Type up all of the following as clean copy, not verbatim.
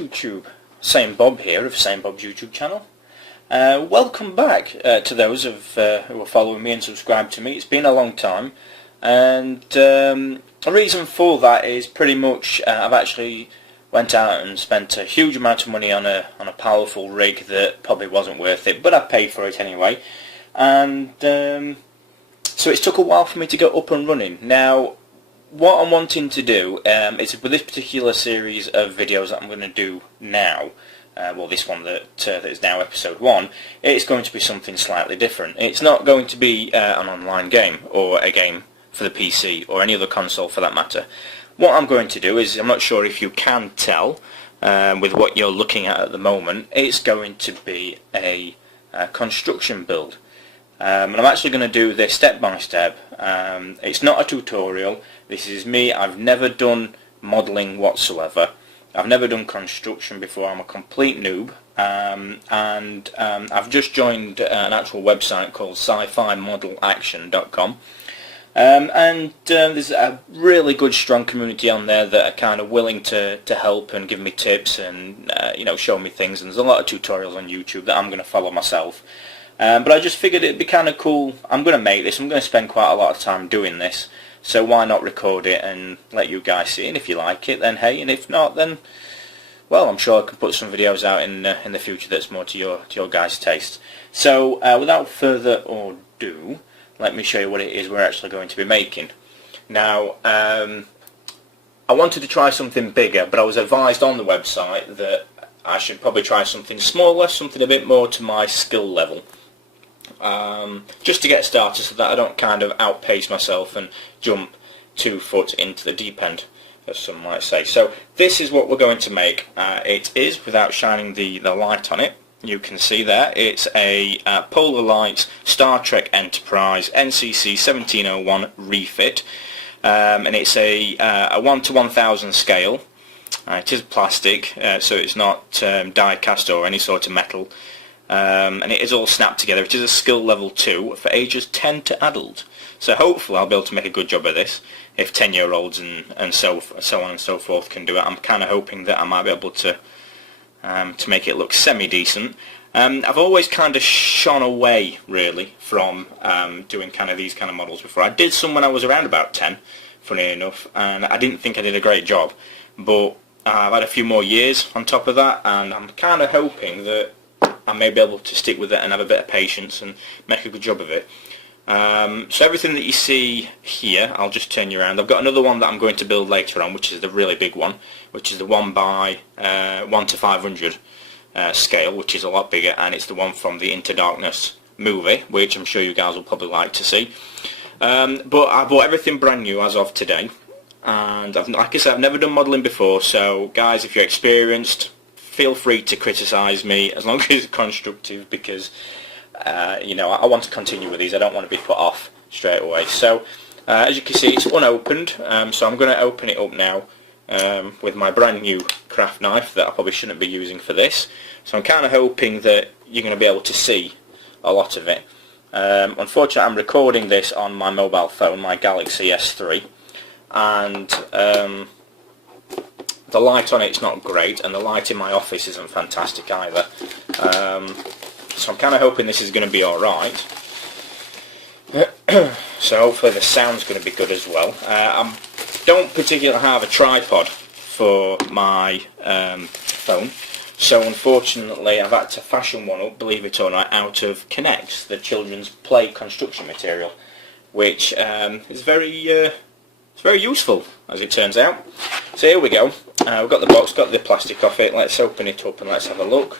YouTube, Same Bob here of Same Bob's YouTube channel. Welcome back to those who are following me and subscribed to me. It's been a long time, and the reason for that is pretty much I've actually went out and spent a huge amount of money on a powerful rig that probably wasn't worth it, but I paid for it anyway, and so it took a while for me to get up and running. Now, what I'm wanting to do is with this particular series of videos that I'm going to do now, well, this one that is now episode 1, it's going to be something slightly different. It's not going to be an online game or a game for the PC or any other console for that matter. What I'm going to do is, I'm not sure if you can tell with what you're looking at the moment, it's going to be a construction build. And I'm actually going to do this step by step. It's not a tutorial. This is me. I've never done modelling whatsoever. I've never done construction before. I'm a complete noob. And I've just joined an actual website called sci-fi-model-action.com. And there's a really good, strong community on there that are kind of willing to help and give me tips and show me things. And there's a lot of tutorials on YouTube that I'm going to follow myself. But I just figured it'd be kind of cool. I'm going to make this. I'm going to spend quite a lot of time doing this. So why not record it and let you guys see it? And if you like it, then hey. And if not, then well, I'm sure I can put some videos out in the future that's more to your guys' taste. So without further ado, let me show you what it is we're actually going to be making. Now, I wanted to try something bigger, but I was advised on the website that I should probably try something smaller, something a bit more to my skill level. Just to get started so that I don't kind of outpace myself and jump 2 foot into the deep end, as some might say. So this is what we're going to make. It is, without shining the light on it, you can see there, it's a Polar Light Star Trek Enterprise NCC 1701 refit, and it's a 1 to 1000 scale. It is plastic, so it's not die cast or any sort of metal. And it is all snapped together. It is a skill level 2 for ages 10 to adult. So hopefully I'll be able to make a good job of this. If 10-year-olds and so on and so forth can do it, I'm kind of hoping that I might be able to make it look semi-decent. I've always kind of shone away, really, from doing kind of these kind of models before. I did some when I was around about 10, funny enough, and I didn't think I did a great job. But I've had a few more years on top of that, and I'm kind of hoping that I may be able to stick with it and have a bit of patience and make a good job of it. So everything that you see here, I'll just turn you around. I've got another one that I'm going to build later on, which is the really big one, which is the 1 by 1 to 500 scale, which is a lot bigger, and it's the one from the Into Darkness movie, which I'm sure you guys will probably like to see. But I bought everything brand new as of today, and like I said, I've never done modelling before, so guys, if you're experienced, feel free to criticise me as long as it's constructive, because I want to continue with these. I don't want to be put off straight away. So as you can see, it's unopened, so I'm going to open it up now with my brand new craft knife that I probably shouldn't be using for this. So I'm kind of hoping that you're going to be able to see a lot of it. Unfortunately, I'm recording this on my mobile phone, my Galaxy S3, and the light on it's not great, and the light in my office isn't fantastic either. So I'm kind of hoping this is going to be alright. So hopefully the sound's going to be good as well. I don't particularly have a tripod for my phone, so unfortunately I've had to fashion one up, believe it or not, out of Connects, the children's play construction material, which is very useful, as it turns out. So here we go. We've got the box, got the plastic off it. Let's open it up and let's have a look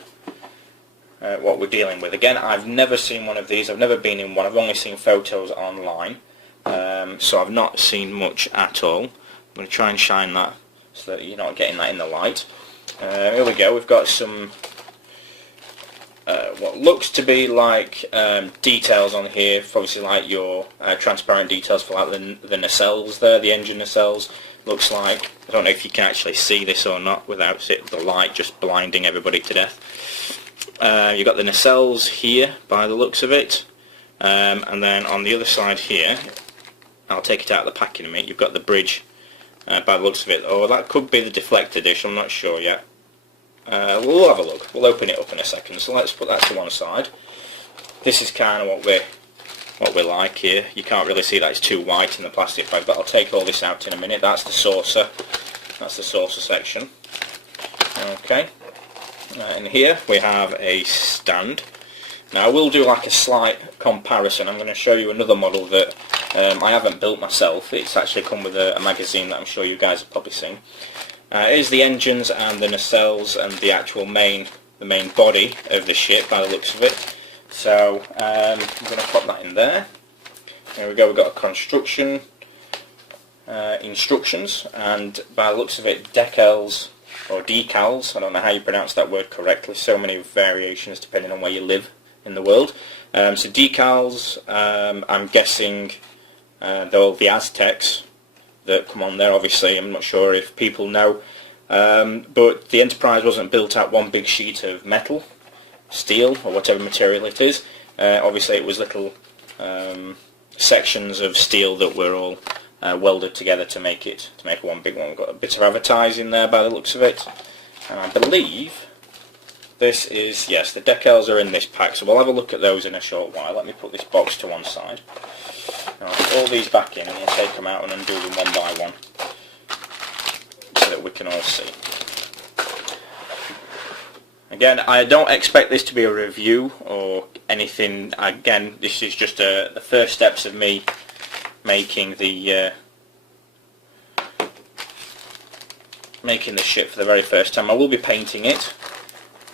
at what we're dealing with. Again, I've never seen one of these. I've never been in one. I've only seen photos online, so I've not seen much at all. I'm going to try and shine that so that you're not getting that in the light. Here we go. We've got some what looks to be like details on here, obviously like your transparent details for like the nacelles there, the engine nacelles. Looks like, I don't know if you can actually see this or not without the light just blinding everybody to death. You've got the nacelles here by the looks of it, and then on the other side here, I'll take it out of the pack in a minute, you've got the bridge by the looks of it, or that could be the deflector dish, I'm not sure yet. we'll have a look. We'll open it up in a second. So let's put that to one side. This is kind of what we like here. You can't really see that it's too white in the plastic bag, but I'll take all this out in a minute. That's the saucer. That's the saucer section. Okay. And here we have a stand. Now I will do like a slight comparison. I'm going to show you another model that I haven't built myself. It's actually come with a magazine that I'm sure you guys have probably seen. Here's the engines and the nacelles and the actual the main body of the ship by the looks of it. So I'm going to pop that in there. There we go, we've got a construction instructions, and by the looks of it, decals or decals, I don't know how you pronounce that word correctly, so many variations depending on where you live in the world. So decals, I'm guessing the Aztecs that come on there, obviously I'm not sure if people know, but the Enterprise wasn't built out one big sheet of metal, steel or whatever material it is. Obviously it was little sections of steel that were all welded together to make one big one. We've got a bit of advertising there by the looks of it. And I believe this is, yes, the decals are in this pack, so we'll have a look at those in a short while. Let me put this box to one side. I'll put all these back in and we'll take them out and undo them one by one so that we can all see. Again, I don't expect this to be a review or anything. Again, this is just the first steps of me making the ship for the very first time. I will be painting it,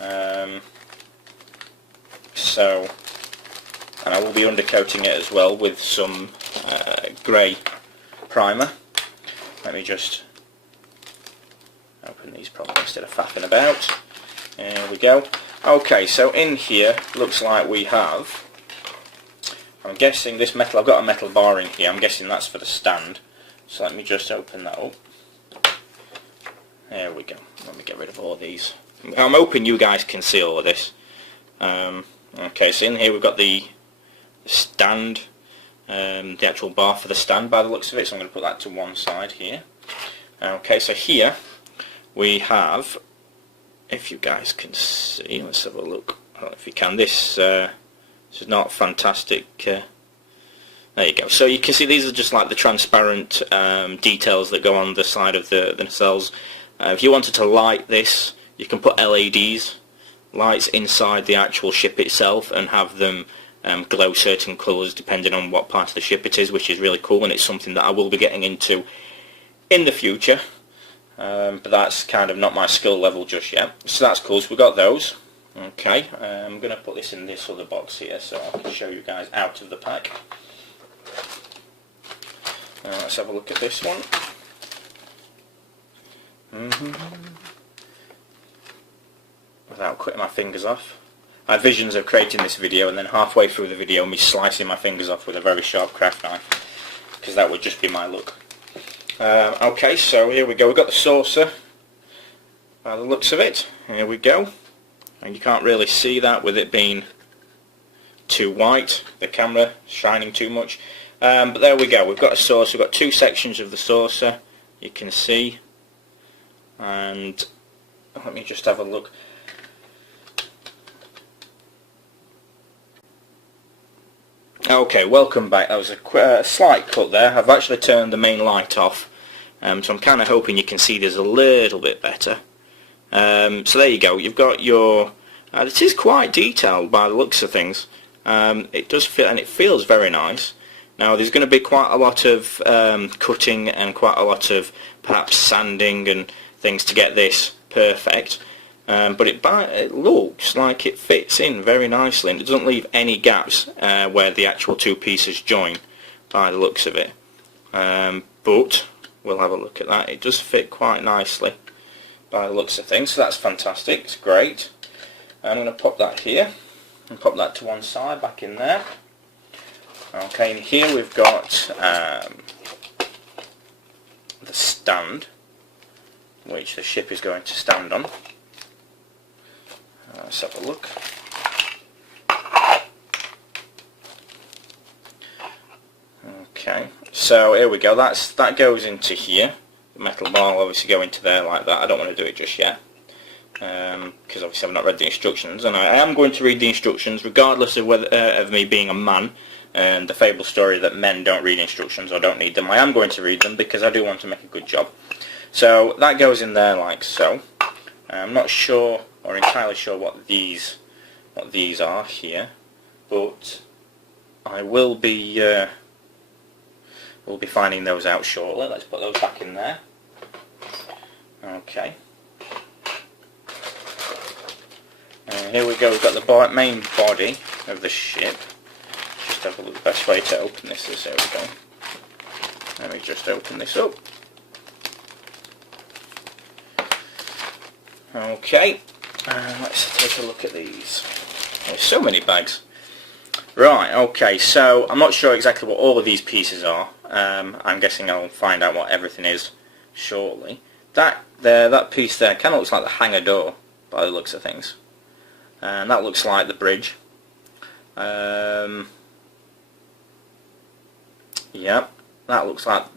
and I will be undercoating it as well with some grey primer. Let me just open these properly instead of faffing about. There we go. Okay, so in here looks like we have, I'm guessing this metal, I've got a metal bar in here, I'm guessing that's for the stand. So let me just open that up. There we go. Let me get rid of all these. I'm hoping you guys can see all of this. Okay, so in here we've got the stand, the actual bar for the stand by the looks of it, so I'm going to put that to one side here. Okay, so here we have, if you guys can see, let's have a look. I don't know if you can. This is not fantastic. There you go. So you can see these are just like the transparent details that go on the side of the nacelles. If you wanted to light this, you can put LEDs, lights inside the actual ship itself, and have them glow certain colours depending on what part of the ship it is, which is really cool, and it's something that I will be getting into in the future. But that's kind of not my skill level just yet. So that's cool, so we've got those. Okay, I'm going to put this in this other box here so I can show you guys out of the pack. Let's have a look at this one. Without cutting my fingers off. I had visions of creating this video and then halfway through the video me slicing my fingers off with a very sharp craft knife, because that would just be my look. Okay, so here we go. We've got the saucer by the looks of it. Here we go. And you can't really see that with it being too white, the camera shining too much. But there we go. We've got a saucer. We've got two sections of the saucer, you can see. And let me just have a look. Okay, welcome back. That was a slight cut there. I've actually turned the main light off, so I'm kind of hoping you can see this a little bit better. So there you go. You've got your. This is quite detailed by the looks of things. It does feel, and it feels very nice. Now there's going to be quite a lot of cutting and quite a lot of perhaps sanding and things to get this perfect. But it looks like it fits in very nicely, and it doesn't leave any gaps where the actual two pieces join by the looks of it. But we'll have a look at that. It does fit quite nicely by the looks of things, so that's fantastic. It's great. I'm going to pop that here and pop that to one side, back in there. Okay, and here we've got the stand, which the ship is going to stand on. Let's have a look. Okay, so here we go. That goes into here. The metal bar will obviously go into there like that. I don't want to do it just yet. because obviously I've not read the instructions, and I am going to read the instructions regardless of whether of me being a man and the fable story that men don't read instructions or don't need them. I am going to read them because I do want to make a good job. So that goes in there like so. I'm not sure or entirely sure what these are here, but I will be finding those out shortly. Let's put those back in there. Okay. Here we go. We've got the main body of the ship. Just have a look. The best way to open this is, there we go. Let me just open this up. Okay. Let's take a look at these. There's so many bags. Right, okay, so I'm not sure exactly what all of these pieces are. I'm guessing I'll find out what everything is shortly. That piece there kind of looks like the hangar door by the looks of things. And that looks like the bridge. Yep, that looks like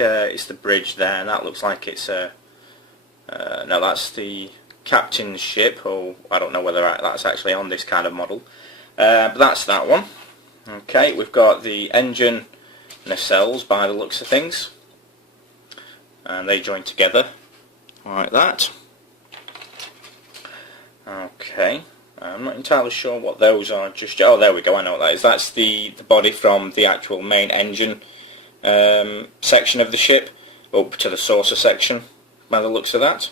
it's the bridge there, and that looks like it's no, that's the captain's ship, or I don't know whether that's actually on this kind of model. But that's that one. Okay, we've got the engine nacelles by the looks of things, and they join together like that. Okay, I'm not entirely sure what those are. Just oh, there we go. I know what that is. That's the body from the actual main engine section of the ship up to the saucer section by the looks of that.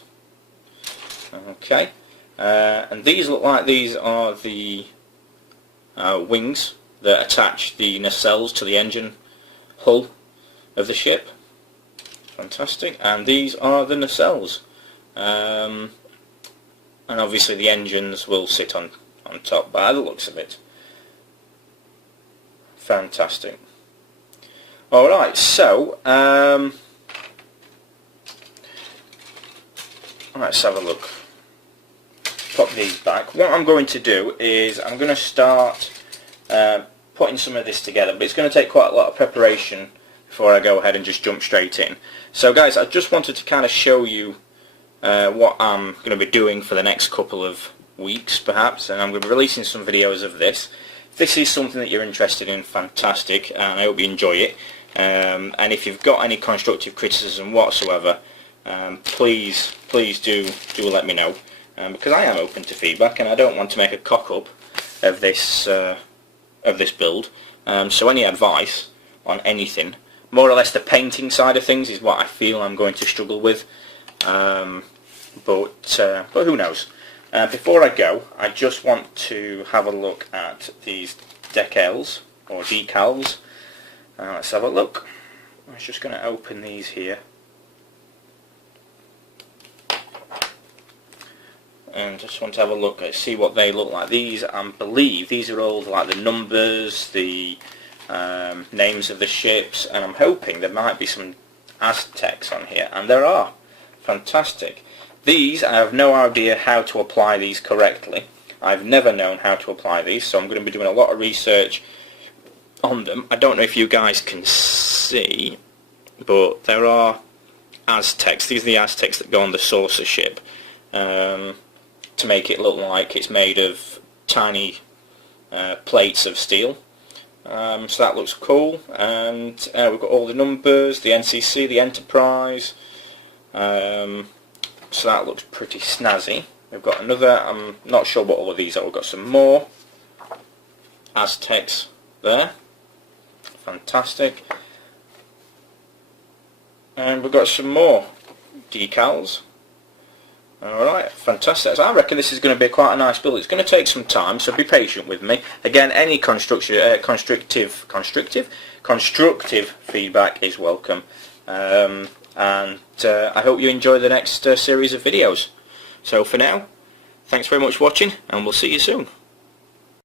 Okay, and these look like these are the wings that attach the nacelles to the engine hull of the ship. Fantastic. And these are the nacelles, and obviously the engines will sit on top by the looks of it. Fantastic. Alright, so let's have a look. Put these back. What I'm going to do is I'm going to start putting some of this together, but it's going to take quite a lot of preparation before I go ahead and just jump straight in. So guys, I just wanted to kind of show you what I'm going to be doing for the next couple of weeks perhaps, and I'm going to be releasing some videos of this. If this is something that you're interested in, fantastic, and I hope you enjoy it. And if you've got any constructive criticism whatsoever, please do let me know, because I am open to feedback and I don't want to make a cock-up of this build. So any advice on anything, more or less the painting side of things, is what I feel I'm going to struggle with. But who knows? Before I go, I just want to have a look at these decals or decals. Let's have a look. I'm just going to open these here, and just want to have a look at see what they look like. These, I believe these are all like the numbers, the names of the ships, and I'm hoping there might be some Aztecs on here, and there are. Fantastic. These, I have no idea how to apply these correctly. I've never known how to apply these, so I'm going to be doing a lot of research on them. I don't know if you guys can see, but there are Aztecs. These are the Aztecs that go on the saucer ship, to make it look like it's made of tiny plates of steel. So that looks cool, and we've got all the numbers, the NCC, the Enterprise, so that looks pretty snazzy. We've got another, I'm not sure what all of these are, we've got some more Aztecs there, fantastic, and we've got some more decals. Alright, fantastic. So I reckon this is going to be quite a nice build. It's going to take some time, so be patient with me. Again, any constructive feedback is welcome. And I hope you enjoy the next series of videos. So for now, thanks very much for watching, and we'll see you soon.